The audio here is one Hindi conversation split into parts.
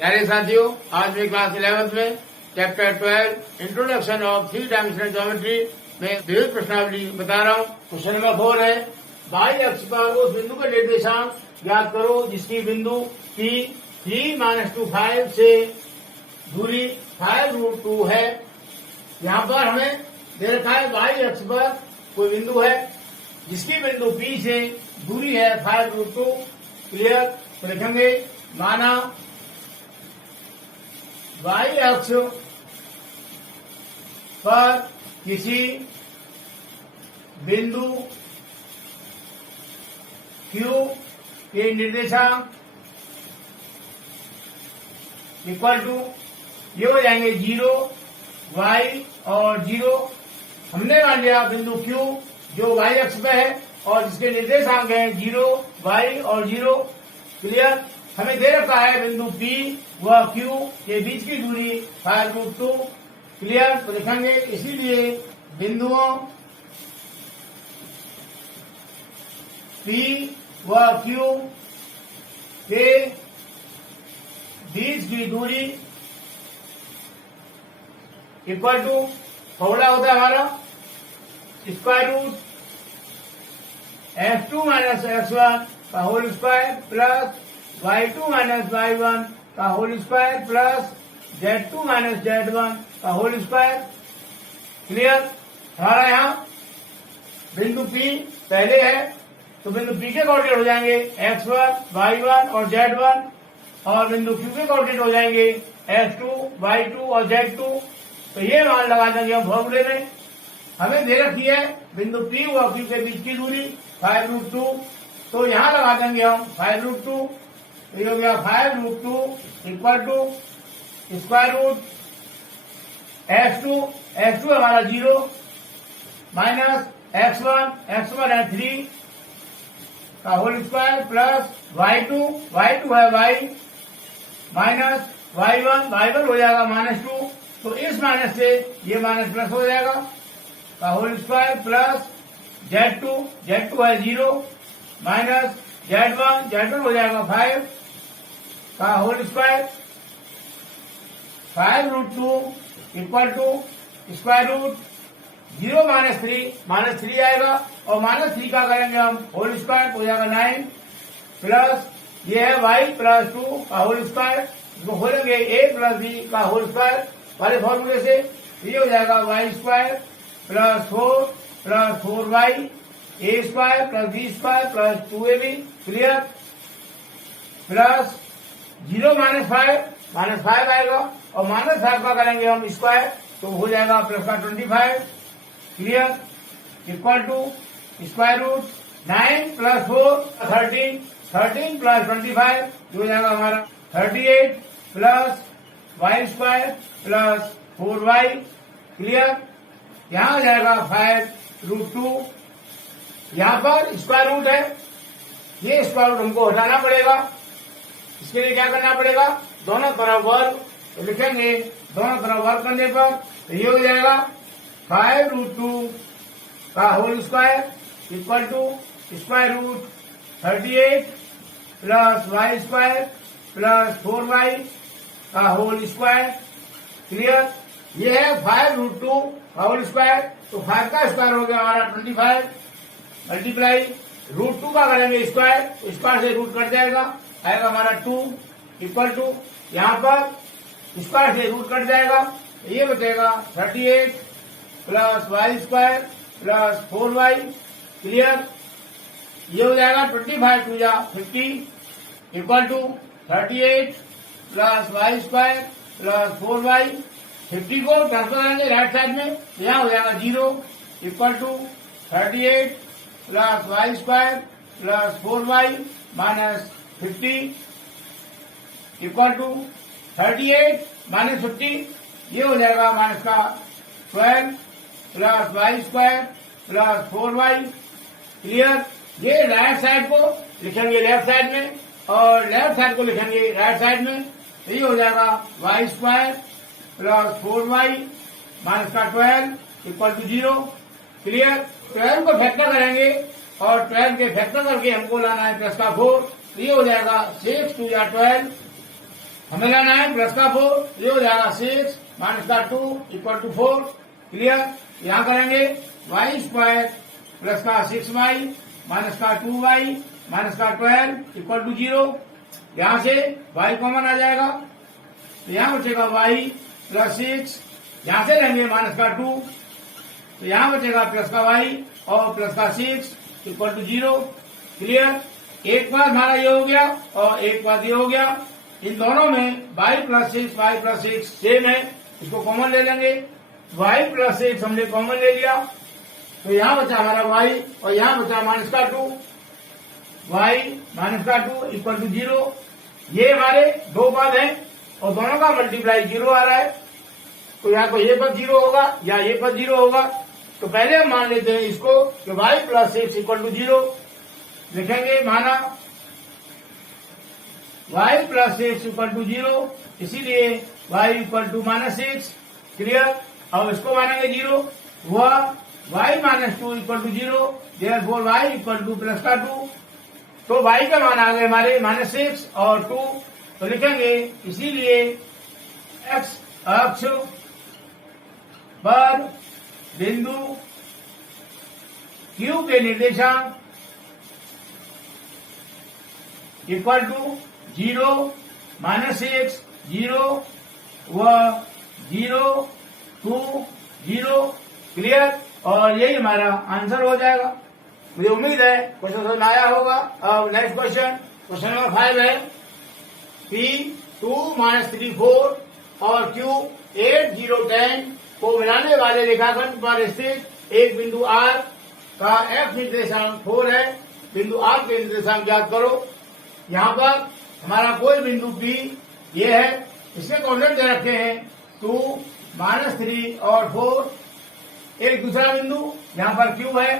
प्यारे साथियों, आज मैं क्लास 11th में chapter 12 introduction of 3 dimensional geometry में विविध प्रश्नावली बता रहा हूँ। क्वेश्चन नंबर 4 है, बाई अक्ष पर उस बिंदु का निर्देशांक ज्ञात करो जिसकी बिंदु P 3-2 से दूरी 5√2 है। यहाँ पर हमें दे रखा है बाई अक्ष पर कोई बिंदु है जिसकी बिंदु P से दूरी है 5√2। क्लियर? तो लिखेंगे माना वाई अक्ष पर किसी बिंदु Q के निर्देशांक इक्वल टू ये हो जाएंगे 0, y और 0। हमने मान लिया बिंदु Q जो y अक्ष पे है और जिसके निर्देशांक है 0, y और 0। क्लियर? हमें दे रखा है बिंदु P व Q के बीच की दूरी 5√2। क्लियर? तो लिखेंगे इसीलिए बिंदुओं P व Q के बीच की दूरी इक्वल टू फॉर्मूला होता है हमारा square root f2 minus x1 का whole square plus y2 minus y1 का whole square plus z2 minus z1 का होल स्क्वायर। क्लियर? हमारा यहाँ बिंदु P पहले है तो बिंदु P के कोऑर्डिनेट हो जाएंगे x1, y1 और z1 और बिंदु Q के कोऑर्डिनेट हो जाएंगे x2, y2 और z2। तो ये मान लगा देंगे हम फॉर्मूले में। हमें दे रखी है बिंदु P व Q के बीच की दूरी 5√2, तो यहाँ लगा देंगे हम 5√2। ये हो गया 5√2 equal to square root x2 हमारा 0 माइनस x1 है 3 का होल स्क्वायर प्लस y2 है y माइनस y1 हो जाएगा -2। तो इस माइनस से ये माइनस प्लस हो जाएगा का होल स्क्वायर प्लस z2 है 0 माइनस z1 हो जाएगा 5 का whole square 5√2 equal to square root 0 -3 आएगा और -3 का करेंगे हम होल स्क्वायर हो जाएगा 9 प्लस ये है y प्लस 2 का होल स्क्वायर। इसको खोलेंगे a प्लस b का होल स्क्वायर वाले फॉर्मूले से। ये हो जाएगा y square plus 4 plus 4y a square plus b square plus 2ab। Clear? Plus 0 -5 आएगा और -5 का करेंगे हम स्क्वायर तो हो जाएगा प्लस का 25। Clear? Equal to square root 9 plus 4 13 plus 25 जो हो जाएगा हमारा 38 plus y square plus 4y। Clear? यहाँ आ जाएगा 5√2। यहाँ पर स्क्वायर रूट है, ये स्क्वायर रूट हमको हटाना पड़ेगा। इसके लिए क्या करना पड़ेगा? दोनों तरफ वर्ग तो लिखेंगे। दोनों तरफ वर्ग करने पर तो ये हो जाएगा 5√2 का whole square equal to square root 38 plus y square plus 4y का होल स्क्वायर। क्लियर? ये है 5√2 का होल स्क्वायर। तो 5 का स्क्वायर हो गया हमारा 25 मल्टीप्लाई √2 का करेंगे स्क्वायर तो स्क्वायर से रूट कट जाएगा, आएगा हमारा 2 इक्वल टू यहाँ पर स्क्वायर से रूट कट जाएगा तो ये बचेगा 38 plus y square plus 4y। Clear? ये हो जाएगा 25 टू जा 50 equal to 38 plus y square plus 4y। 50 को ट्रांसफर करेंगे राइट साइड में तो यहाँ हो जाएगा 0 equal to 38 plus y square plus 4y minus 50 equal to 38 minus 50 ये हो जाएगा माइनस का 12 plus y square plus 4y। Clear? ये राइट साइड को लिखेंगे लेफ्ट साइड में और लेफ्ट साइड को लिखेंगे राइट साइड में तो ये हो जाएगा y square plus 4y minus का 12 इक्वल टू 0। क्लियर? 12 को फैक्टर करेंगे और 12 के फैक्टर करके हमको लाना है प्लस का 4 तो ये हो जाएगा 6 2 या 12 हमें लेना है प्लस का 4, ये हो जाएगा 6 माइनस का 2 इक्वल टू 4। क्लियर। यहाँ करेंगे वाई स्क्वायर प्लस का 6y माइनस का 2y माइनस का 12 इक्वल टू 0। यहाँ से y कॉमन आ जाएगा, तो यहाँ बचेगा y प्लस 6, यहाँ से लेंगे माइनस का 2, तो यहाँ बचेगा प्लस का y और प्लस का 6 इक्वल टू 0। क्लियर। एक बार हमारा ये हो गया और एक बार ये हो गया। इन दोनों में y प्लस 6 सेम है, इसको कॉमन ले लेंगे। y प्लस 6 हमने कॉमन ले लिया, तो यहाँ बचा हमारा y और यहाँ बचा माइनस का 2, y माइनस का 2 इक्वल टू 0। ये हमारे दो पद हैं और दोनों का मल्टीप्लाई 0 आ रहा है, तो या तो ये पद 0 होगा या ये पद 0 होगा। तो पहले हम मान लेते हैं इसको कि y प्लस 6 इक्वल टू 0। लिखेंगे माना y प्लस 6 इक्वल टू 0, इसीलिए y equal to minus 6। Clear. अब इसको मानेंगे 0, वह y minus 2 equal to 0, therefore y equal to plus का 2। तो y का मान आ गए हमारे माइनस 6 और 2, तो लिखेंगे इसीलिए x अक्ष पर बिंदु Q के निर्देशांक इक्वल टू 0 माइनस 6 0 व 0 2 0। क्लियर। और यही हमारा आंसर हो जाएगा। मुझे उम्मीद है क्वेश्चन समझ आया होगा। अब नेक्स्ट क्वेश्चन, क्वेश्चन नंबर 5 है P 2 माइनस 3 4 और Q 8 0 10 को मिलाने वाले रेखाखंड पर स्थित एक बिंदु R का F निर्देशांक 4 है। बिंदु R के निर्देशांक ज्ञात करो। यहाँ पर हमारा कोई बिंदु P ये है, इसके कोऑर्डिनेट दे रखे हैं 2 माइनस 3 और 4। एक दूसरा बिंदु यहाँ पर Q है,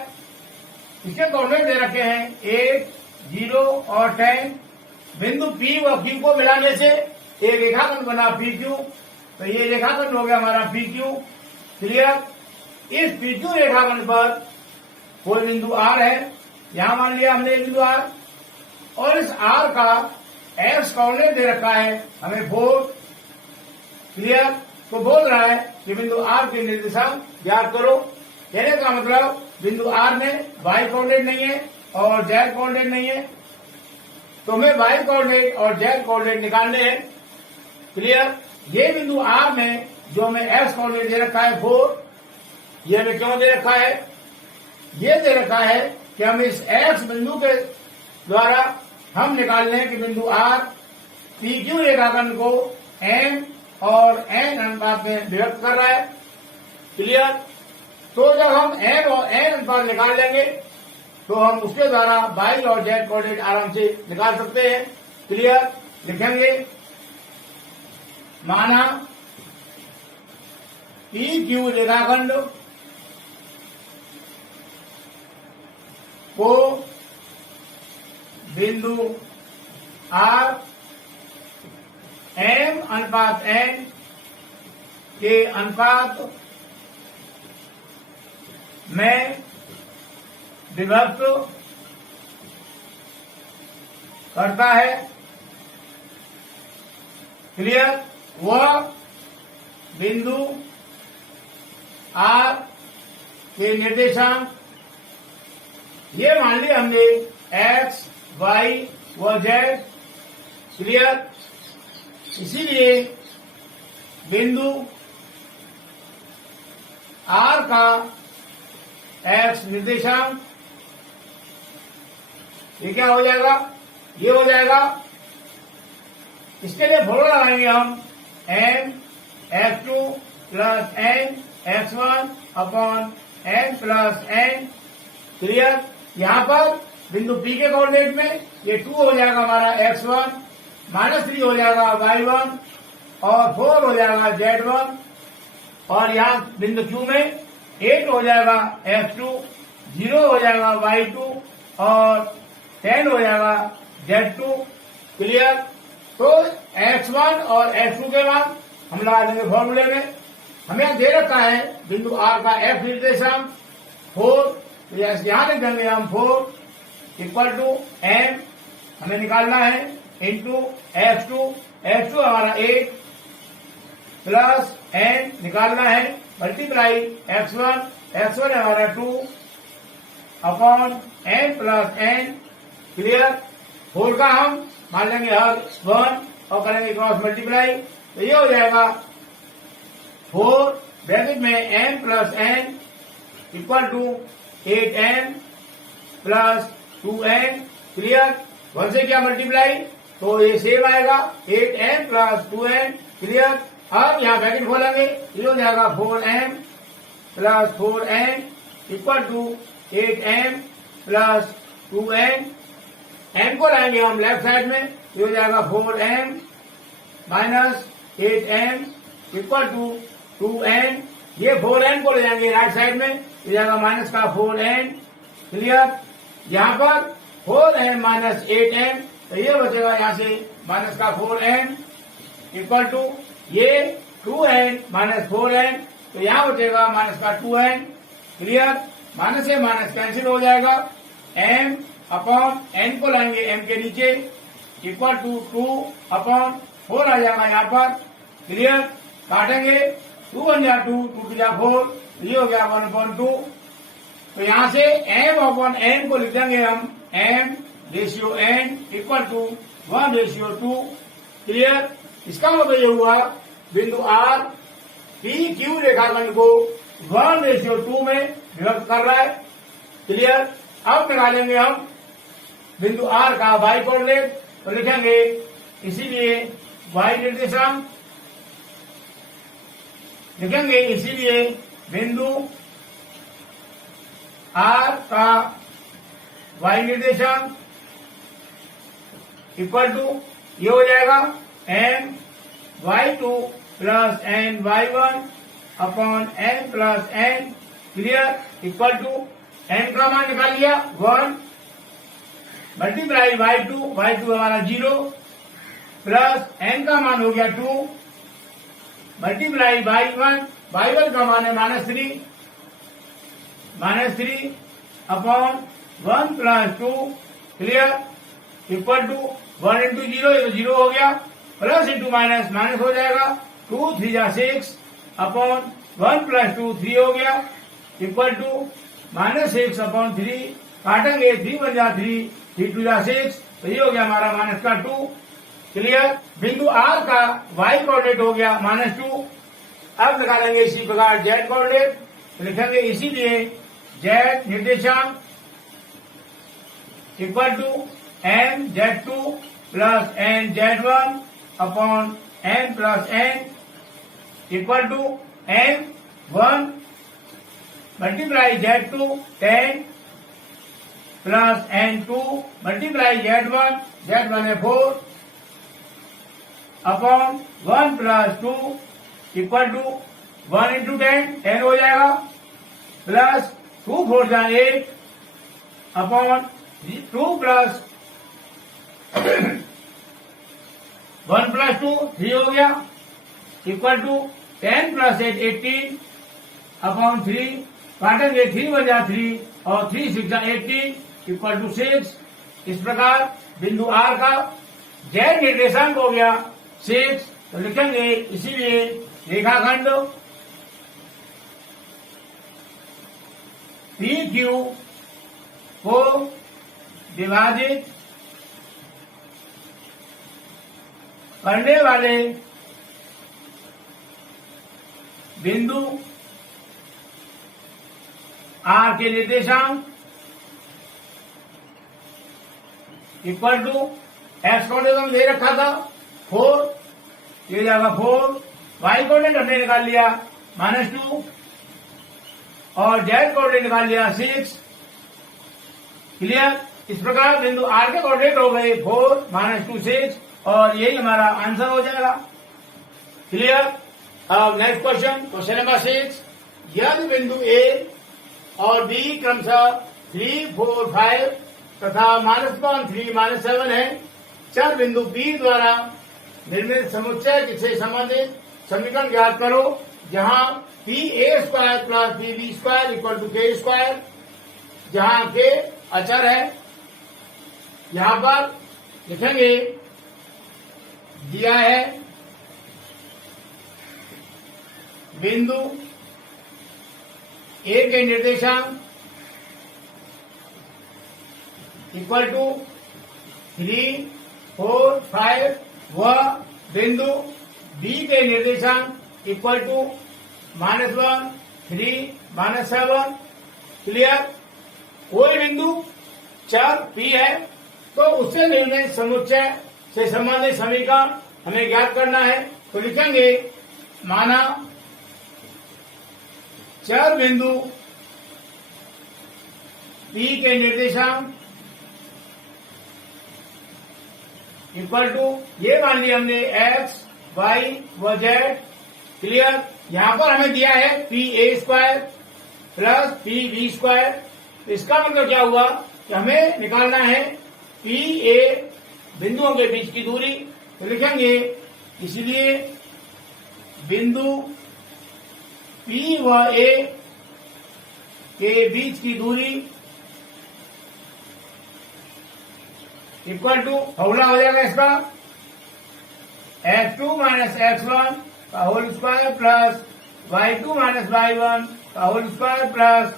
इसके कोऑर्डिनेट दे रखे हैं 8 0 और 10। बिंदु P व Q को मिलाने से एक रेखाखंड बना PQ, तो ये रेखाखंड हो गया हमारा PQ। क्लियर। इस PQ रेखाखंड पर कोई बिंदु R है, यहां मान लिया हमने बिंदु R, और इस R का X कोऑर्डिनेट दे रखा है हमें 4। क्लियर। तो बोल रहा है कि बिंदु R के निर्देशांक ज्ञात करो। कहने का मतलब बिंदु R में y कोऑर्डिनेट नहीं है और z कोऑर्डिनेट नहीं है, तो हमें y कोऑर्डिनेट और z कोऑर्डिनेट निकालने हैं। क्लियर। ये बिंदु R में जो हमें x कोऑर्डिनेट दे रखा है 4, ये हमें क्यों दे रखा है? ये दे रखा है कि हम इस x बिंदु के द्वारा हम निकाल लें कि बिंदु R PQ रेखाखंड को m और n अनुपात में विभक्त कर रहा है। क्लियर। तो जब हम n और n अनुपात निकाल लेंगे तो हम उसके द्वारा y और z कोऑर्डिनेट आराम से निकाल सकते हैं। क्लियर। लिखेंगे माना PQ रेखाखंड को बिंदु R m अनुपात n के अनुपात में विभक्त करता है। क्लियर। वह बिंदु R के निर्देशांक ये मान लिया हमने x y व z। क्लियर। इसीलिए बिंदु R का x निर्देशांक ये क्या हो जाएगा? ये हो जाएगा, इसके लिए फॉर्मूला लगाएंगे हम m x2 plus n x1 upon n plus n। Clear. यहाँ पर बिंदु P के कोऑर्डिनेट में ये 2 हो जाएगा हमारा x1, माइनस 3 हो जाएगा y1 और 4 हो जाएगा z1, और यहाँ बिंदु Q में 8 हो जाएगा x2, 0 हो जाएगा y2 और 10 हो जाएगा z2। क्लियर। तो x1 और x2 के बाद हम लगा देंगे फॉर्मूले में। हमें दे रखा है बिंदु R का f निर्देशांक 4, यहां लिख देंगे हम 4 इक्वल टू m हमें निकालना है इंटू x2 x2 हमारा 8 प्लस n निकालना है मल्टीप्लाई x1 हमारा 2 upon n plus n clear. Whole का हम मान लेंगे हर 1 और करेंगे क्रॉस मल्टीप्लाई, तो ये हो जाएगा 4 ब्रैकेट में m plus n equal to 8n plus 2n clear. 1 से क्या मल्टीप्लाई, तो ये सेम आएगा 8n प्लस 2n क्लियर। अब यहाँ ब्रैकेट खोलेंगे, ये हो जाएगा 4m plus 4n equal to 8m plus 2n। n को लाएंगे हम लेफ्ट साइड में, ये हो जाएगा 4m minus 8m equal to 2n। ये 4n को ले जाएंगे राइट साइड में, ये जाएगा माइनस का 4n क्लियर। यहाँ पर 4m माइनस 8m, तो ये बचेगा यहाँ से माइनस का 4n इक्वल टू ये 2n माइनस 4n, तो यहाँ बचेगा माइनस का 2n क्लियर। माइनस से माइनस कैंसिल हो जाएगा, m अपॉन n को लाएंगे m के नीचे इक्वल टू 2 अपॉन 4 आ जाएगा यहाँ पर क्लियर। काटेंगे 2 1 जा 2 2 जा 4, ये हो गया 1/2। तो यहाँ से m अपॉन n को लिख देंगे हम m ratio n equal to 1/2 clear. इसका मतलब ये हुआ बिंदु R P Q रेखाखंड को 1/2 में विभक्त कर रहा है क्लियर। अब निकालेंगे हम बिंदु R का y कोऑर्डिनेट, तो लिखेंगे इसीलिए y निर्देशांक लिखेंगे, इसीलिए बिंदु R का y निर्देशांक इक्वल टू ये हो जाएगा m y2 plus n y1 upon n plus n clear equal to n का मान निकाल लिया 1 मल्टीप्लाई y2 हमारा 0 प्लस n का मान हो गया 2 मल्टीप्लाई y1 का मान है -3 upon 1 plus 2 clear equal to 1 into 0, ये तो 0 हो गया, प्लस इंटू माइनस माइनस हो जाएगा 2 3 जा 6 अपॉन 1 प्लस 2 3 हो गया इक्वल टू -6 अपॉन 3। काटेंगे 3 1 जा 3 3 2 जा 6, तो ये हो गया हमारा माइनस का 2 क्लियर। बिंदु R का y कोऑर्डिनेट हो गया -2। अब निकालेंगे इसी प्रकार z कोऑर्डिनेट, लिखेंगे इसीलिए z निर्देशांक equal to n z2 plus n z1 upon n plus n equal to n1 multiply z2 10 plus n2 multiply z1 है 4 upon 1 plus 2 equal to 1 into 10 हो जाएगा, प्लस 2 4 जा 8 अपॉन 2 प्लस 1 प्लस 2 3 हो गया इक्वल टू 10 प्लस 8 18 अपॉन 3। काटेंगे 3 1 जा 3 और 3 6 जा 18 इक्वल टू 6। इस प्रकार बिंदु R का z निर्देशांक हो गया 6, तो लिखेंगे इसीलिए रेखाखंड PQ को विभाजित करने वाले बिंदु R के निर्देशांक इक्वल टू x कोऑर्डिनेट दे रखा था 4, ये जाएगा 4, y कोऑर्डिनेट हमने निकाल लिया -2 और z कोऑर्डिनेट निकाल लिया 6 क्लियर। इस प्रकार बिंदु R के कोऑर्डिनेट हो गए 4 -2 6 और यही हमारा आंसर हो जाएगा क्लियर। अब नेक्स्ट क्वेश्चन नंबर 6, यदि बिंदु A और B क्रमशः 3 4 5 तथा -1 3 -7 है, चार बिंदु P द्वारा निर्मित समुच्चय से संबंधित समीकरण ज्ञात करो जहां PA² plus PB² equal to K², जहां K अचर है। यहां पर लिखेंगे दिया है बिंदु ए के निर्देशांक इक्वल टू 3, 4, 5 व बिंदु बी के निर्देशांक इक्वल टू -1, 3, -7। क्लियर। कोई बिंदु चर पी है तो उससे निर्णय समुच्चय से संबंधित समीकरण हमें ज्ञात करना है। तो लिखेंगे माना चर बिंदु पी के निर्देशांक इक्वल टू, ये मान लिया हमने x, y व z। क्लियर। यहां पर हमें दिया है pa² प्लस pb²। इसका मतलब क्या हुआ कि हमें निकालना है pa बिंदुओं के बीच की दूरी। तो लिखेंगे इसलिए बिंदु P व A के बीच की दूरी इक्वल टू, फॉर्मूला हो जाएगा इसका x2 माइनस x1 का whole square plus y2 minus y1 का whole square plus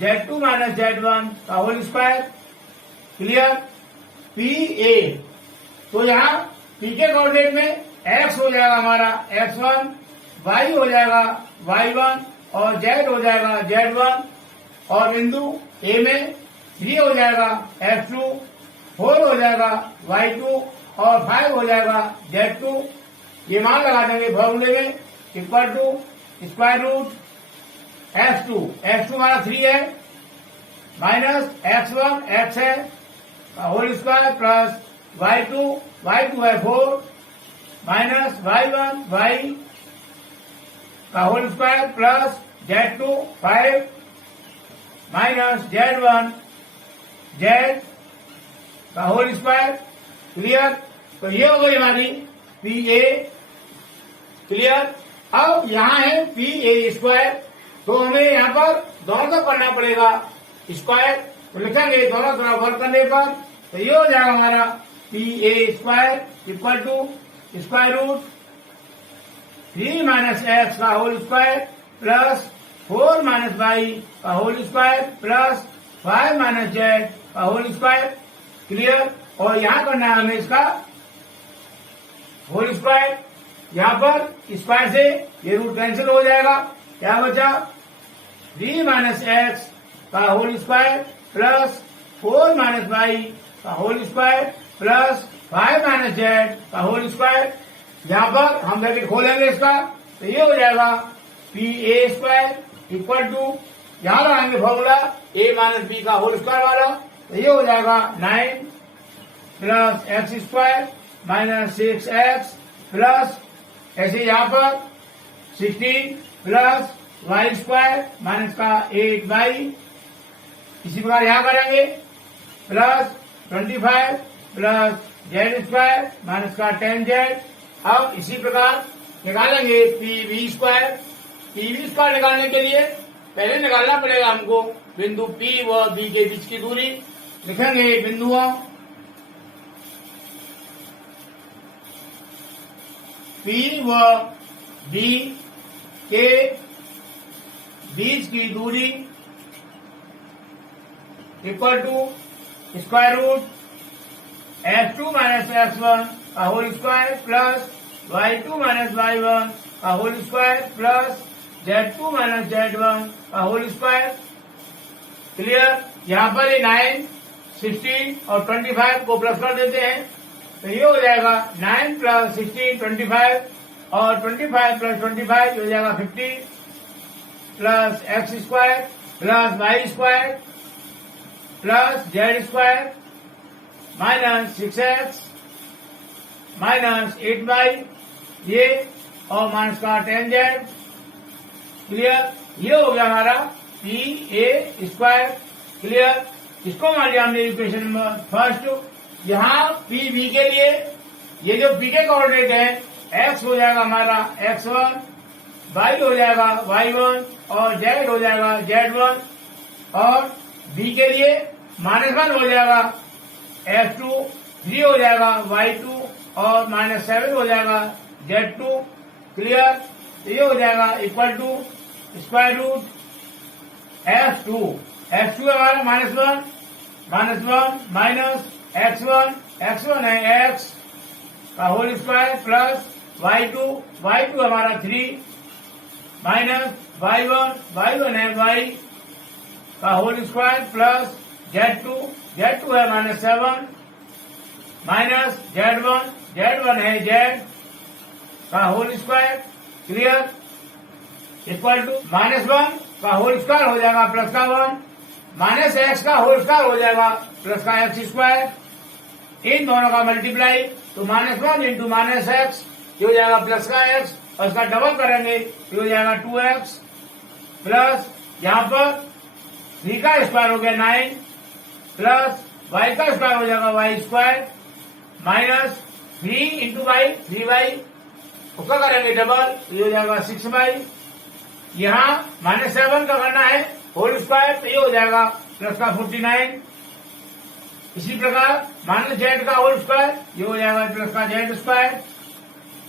z2 minus z1 का होल स्क्वायर। क्लियर। PA, तो यहाँ P के कोऑर्डिनेट में x हो जाएगा हमारा x1, y हो जाएगा y1 और z हो जाएगा z1, और बिंदु A में 3 हो जाएगा x2, 4 हो जाएगा y2 और 5 हो जाएगा z2। ये मान लगा देंगे फॉर्मूले में equal to square root x2 हमारा 3 है माइनस x1 x है होल स्क्वायर प्लस y2 है 4 माइनस y1 y का whole square plus z2 5 minus z1 z का होल स्क्वायर। क्लियर। तो ये हो गई हमारी PA। क्लियर। अब यहाँ है PA², तो हमें यहाँ पर दोनों का करना पड़ेगा स्क्वायर। तो लिखेंगे दोनों तरफ वर्क करने पर, तो ये हो जाएगा हमारा PA² equal to square root 3 minus x का whole square plus 4 minus y का whole square plus 5 minus z का होल स्क्वायर। क्लियर। और यहाँ करना है हमें इसका होल स्क्वायर। यहाँ पर स्क्वायर से ये रूट कैंसिल हो जाएगा, क्या बचा 3 माइनस एक्स का whole square plus 4 minus y का whole square plus 5 minus z का होल स्क्वायर। यहाँ पर हम ब्रैकेट खोलेंगे इसका, तो ये हो जाएगा PA² इक्वल टू, यहाँ लगाएंगे फॉर्मूला a माइनस b का होल स्क्वायर वाला, तो ये हो जाएगा 9 plus x² minus 6x plus ऐसे यहाँ पर 16 प्लस y² माइनस का 8y। इसी प्रकार यहाँ करेंगे प्लस 25 प्लस z² माइनस का 10z। अब इसी प्रकार निकालेंगे PV²। PV² निकालने के लिए पहले निकालना पड़ेगा हमको बिंदु P व B के बीच की दूरी। लिखेंगे बिंदुओं P व B के बीच की दूरी equal to square root x2 minus x1 का whole square plus y2 minus y1 का whole square plus z2 minus z1 का होल स्क्वायर। क्लियर। यहाँ पर ये 9, 16 और 25 को प्लस कर देते हैं, तो ये हो जाएगा 9 प्लस 16 25 और 25 प्लस 25 हो जाएगा 50 plus x² plus y² plus z² minus 6x minus 8y ये और माइनस का 10z। क्लियर। ये हो गया हमारा PA²। क्लियर। इसको मान लिया हमने इक्वेशन नंबर फर्स्ट। यहाँ PB के लिए ये जो P के कोऑर्डिनेट है x हो जाएगा हमारा x1, y हो जाएगा y1 और z हो जाएगा z1, और B के लिए -1 हो जाएगा x2, 3 हो जाएगा y2 और -7 हो जाएगा Z2। क्लियर। तो ये हो जाएगा equal to square root X2। X2 है हमारा -1 माइनस x1 है x का होल स्क्वायर प्लस y2 हमारा 3 माइनस y1 है y का होल स्क्वायर प्लस z2 है -7 माइनस z1 है z का whole square. Clear. Equal to -1 का होल स्क्वायर हो जाएगा प्लस का 1 माइनस x का होल स्क्वायर हो जाएगा प्लस का x स्क्वायर। इन दोनों का मल्टीप्लाई तो -1 इंटू -x ये हो जाएगा प्लस का x और इसका डबल करेंगे ये हो जाएगा 2x प्लस यहाँ पर 3 का स्क्वायर हो गया 9 प्लस y का स्क्वायर हो जाएगा y square minus 3 into y 3y उसका करेंगे डबल ये हो जाएगा 6y। यहाँ -7 का करना है होल स्क्वायर तो ये हो जाएगा प्लस का 49। इसी प्रकार -z का होल स्क्वायर ये हो जाएगा प्लस का z स्क्वायर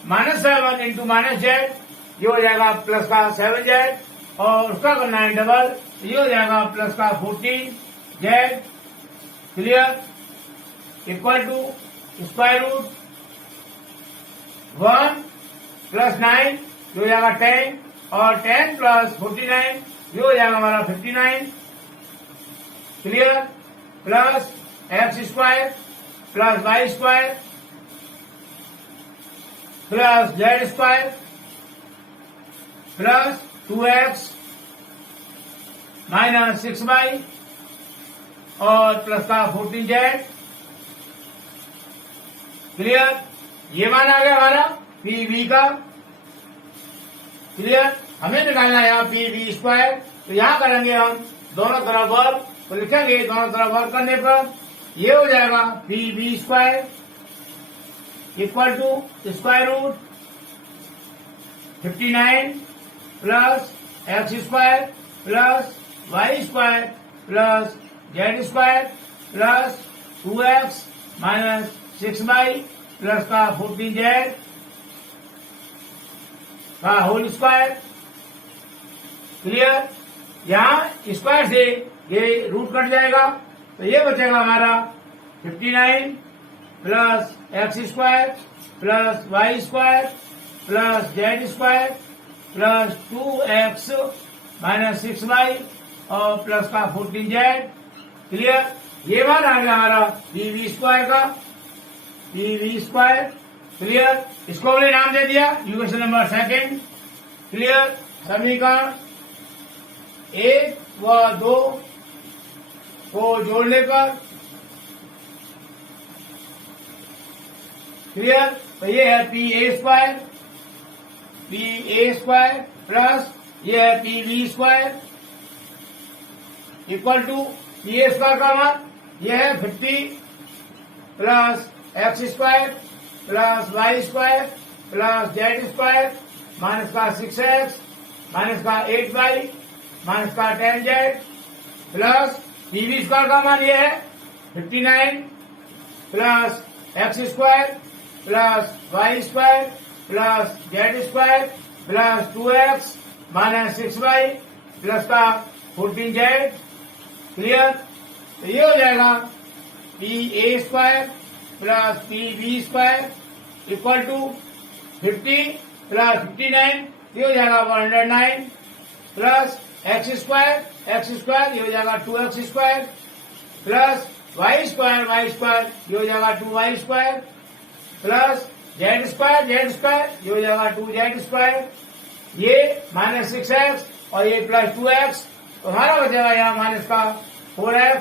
-7 इंटू -z ये हो जाएगा प्लस का 7z और उसका करना है डबल ये हो जाएगा प्लस का 14z। Clear. Equal to square root 1 plus 9 ये हो जाएगा 10 और 10 प्लस 49 ये हो जाएगा हमारा 59। Clear. Plus x square plus y square plus z square plus 2x minus 6y और प्लस का 14z। क्लियर। ये मान आ गया हमारा PV का। क्लियर। हमें निकालना है यहाँ PV स्क्वायर तो यहाँ करेंगे हम दोनों तरफ वर्ग तो लिखेंगे दोनों तरफ वर्ग करने पर ये हो जाएगा PV square equal to square root 59 plus x square plus y square plus z square plus 2x minus 6y plus का 14z का होल स्क्वायर। क्लियर। यहाँ स्क्वायर से ये रूट कट जाएगा तो ये बचेगा हमारा 59 plus x square plus y square plus z square plus 2x minus 6y और प्लस का 14z। क्लियर। ये मान आ गया हमारा PV स्क्वायर का PV स्क्वायर। क्लियर। इसको हमने नाम दे दिया इक्वेशन नंबर 2। क्लियर। समीकरण 1 व 2 को जोड़ने पर क्लियर तो ये है PA स्क्वायर प्लस ये है PV square equal to PA square का मान ये है 50 plus x square plus y square plus z square minus का 6x माइनस का 8y माइनस का 10z प्लस PV स्क्वायर का मान ये है 59 plus x square plus y square plus z square plus 2x minus 6y plus का 14z। क्लियर। तो ये हो जाएगा PA square plus PV square equal to 50 plus 59 ये हो जाएगा 109 प्लस x स्क्वायर ये हो जाएगा 2x square plus y square ये हो जाएगा 2y square plus z square ये हो जाएगा 2z स्क्वायर ये माइनस 6x और ये प्लस 2x तो हमारा बचेगा यहाँ माइनस का 4x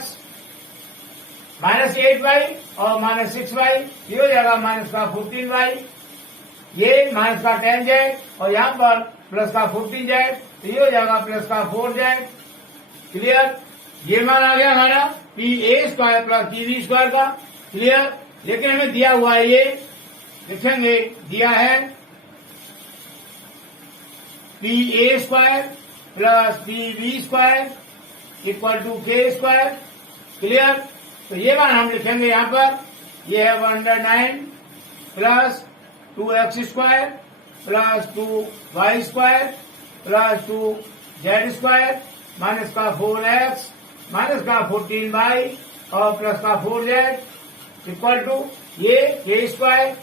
माइनस 8y और माइनस 6y ये हो जाएगा माइनस का 14y ये माइनस का 10z और यहाँ पर प्लस का 14z तो ये हो जाएगा प्लस का 4z। क्लियर। ये मान आ गया हमारा PA square plus PV square का। क्लियर। लेकिन हमें दिया हुआ है ये लिखेंगे दिया है PA square plus PV square equal to K square. Clear. तो ये मान हम लिखेंगे यहाँ पर ये है 109 plus 2x square plus 2y square plus 2z square minus का 4x माइनस का 14y और प्लस का 4z इक्वल टू ये k स्क्वायर।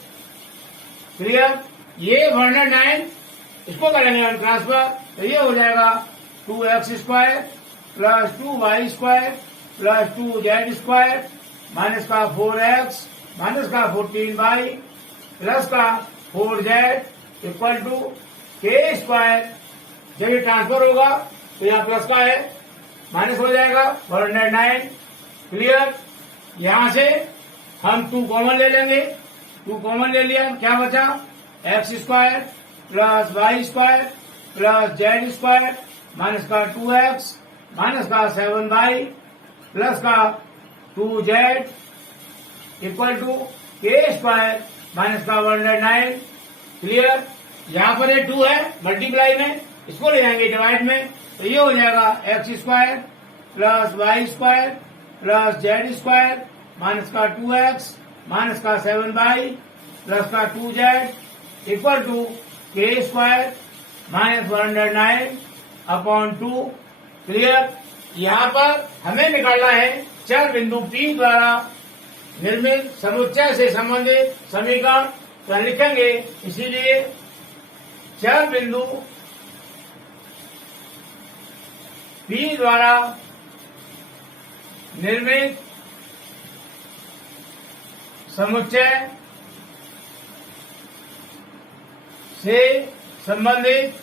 क्लियर? ये 109 इसको करेंगे हम ट्रांसफर तो ये हो जाएगा 2x square plus 2y square plus 2z square minus का 4x माइनस का 14y प्लस का 4z equal to k square. जब ये ट्रांसफर होगा तो यहाँ प्लस का है माइनस हो जाएगा 109। क्लियर? यहां से हम 2 कॉमन ले लेंगे। 2 कॉमन ले लिया, क्या बचा? x square plus y square plus z square minus का 2x माइनस का 7y प्लस का 2z equal to k square minus का 109। क्लियर? यहाँ पर ये 2 है मल्टीप्लाई में, इसको ले जाएंगे डिवाइड में तो ये हो जाएगा x square plus y square plus z square minus का 2x माइनस का 7y प्लस का 2z equal to k square minus 109 upon 2। Clear? यहाँ पर हमें निकालना है चर बिंदु P द्वारा निर्मित समुच्चय से संबंधित समीकरण। तो लिखेंगे इसीलिए चर बिंदु P द्वारा निर्मित समुच्चय से संबंधित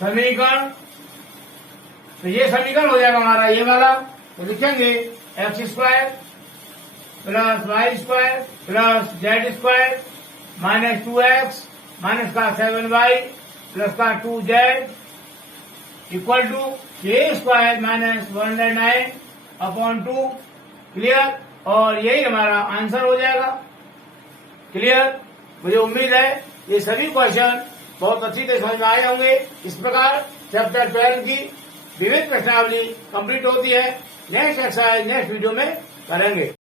समीकरण। तो ये समीकरण हो जाएगा हमारा ये वाला। तो लिखेंगे x square plus y square plus z square minus 2x minus का 7y प्लस का 2z equal to k square minus 109 upon 2। Clear? और यही हमारा आंसर हो जाएगा। क्लियर? मुझे उम्मीद है ये सभी क्वेश्चन बहुत अच्छी तरह समझ में आए होंगे। इस प्रकार चैप्टर 12 की विविध प्रश्नावली कंप्लीट होती है। नेक्स्ट एक्सरसाइज नेक्स्ट वीडियो में करेंगे।